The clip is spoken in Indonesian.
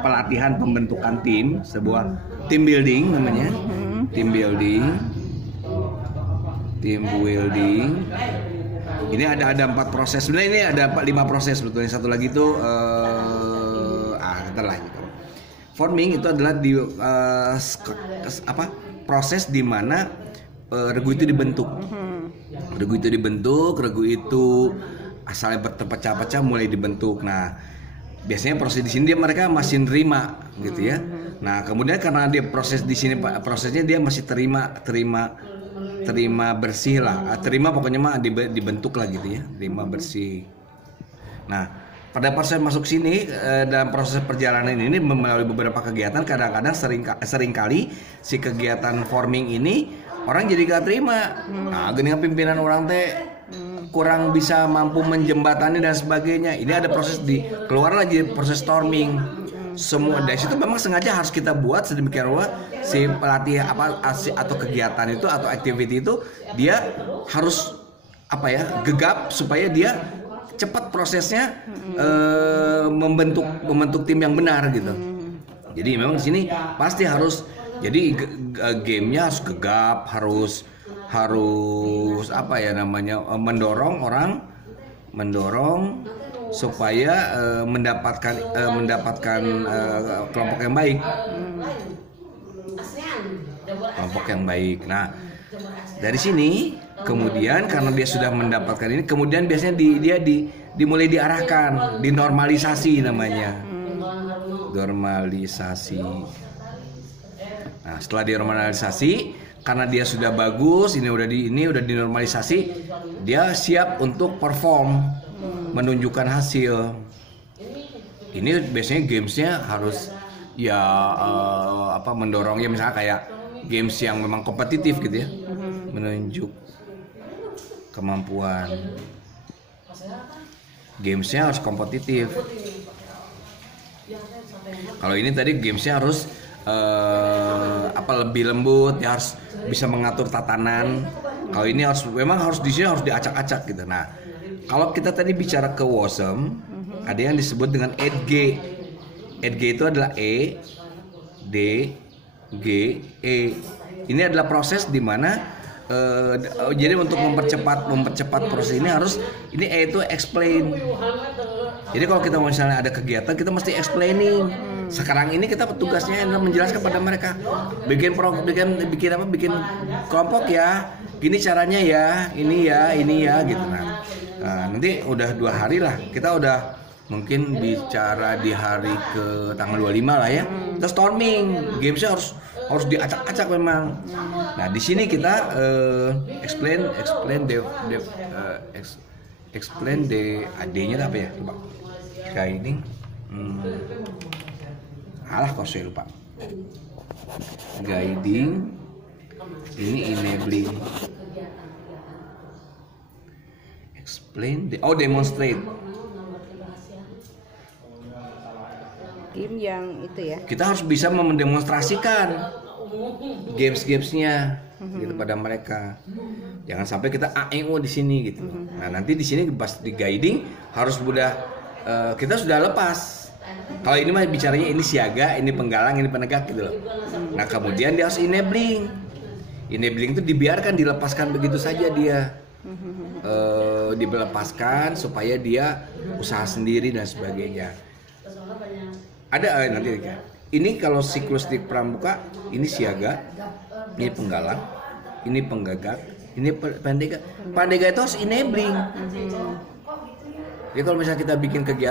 Pelatihan pembentukan tim, sebuah team building namanya, team building. Ini ada 4 proses. Sebenarnya ini ada 5 proses sebetulnya. Satu lagi itu setelah gitu. Forming itu adalah proses di mana regu itu dibentuk. Regu itu asalnya terpecah-pecah mulai dibentuk. Nah, biasanya proses di sini mereka masih nerima gitu ya. Nah, kemudian karena dia proses di sini prosesnya dia masih terima bersih lah. Terima pokoknya mah dibentuk lah gitu ya, terima bersih. Nah, pada proses masuk sini dalam proses perjalanan ini melalui beberapa kegiatan, kadang-kadang seringkali si kegiatan forming ini orang jadi gak terima. Nah, gini pimpinan orang teh kurang bisa mampu menjembatani dan sebagainya. Ini ada proses keluar lagi proses storming. Semua dari situ memang sengaja harus kita buat sedemikian rupa si pelatih atau kegiatan itu atau activity itu dia harus gegap supaya dia cepat prosesnya membentuk tim yang benar gitu. Jadi memang di sini pasti harus gamenya harus gegap, harus mendorong supaya mendapatkan kelompok yang baik. Nah, dari sini kemudian karena dia sudah mendapatkan ini, kemudian biasanya dia dimulai diarahkan, dinormalisasi namanya. Normalisasi. Nah, setelah dinormalisasi, karena dia sudah bagus, ini udah dinormalisasi, dia siap untuk perform, menunjukkan hasil. Ini biasanya gamesnya harus mendorongnya, misalnya kayak games yang memang kompetitif gitu ya, menunjuk kemampuan. Gamesnya harus kompetitif. Kalau ini tadi gamesnya harus lebih lembut, ya harus bisa mengatur tatanan. Kalau ini memang harus diacak-acak gitu. Nah, kalau kita tadi bicara ke WOSM, ada yang disebut dengan 8G. 8G itu adalah E, D, G, E. Ini adalah proses di mana jadi untuk mempercepat proses ini E itu explain. Jadi kalau kita misalnya ada kegiatan, kita mesti explaining. Sekarang ini kita tugasnya adalah menjelaskan pada mereka, bikin kelompok ya, gini caranya ya, ini ya gitu. Nah, nanti udah 2 hari lah, kita udah mungkin bicara di hari ke tanggal 25 lah ya. Kita storming, gamesnya harus diacak-acak memang. Nah, di sini kita explain AD-nya apa ya? Coba. Guiding. Kok saya lupa. Guiding. Ini enabling. Demonstrate. Game yang itu ya. Kita harus bisa mendemonstrasikan gamesnya gitu pada mereka. Jangan sampai kita AEO di sini gitu. Nah, nanti di sini pas di guiding harus kita sudah lepas. Kalau ini mah bicaranya ini siaga, ini penggalang, ini penegak gitu loh. Nah, kemudian dia harus enabling. Enabling itu dilepaskan begitu saja dia. Dilepaskan supaya dia usaha sendiri dan sebagainya. Ada nanti ini kalau siklus di pramuka, ini siaga, ini penggalang, ini penggagak, ini pandega. Pandega itu harus enabling. Jadi kalau misalnya kita bikin kegiatan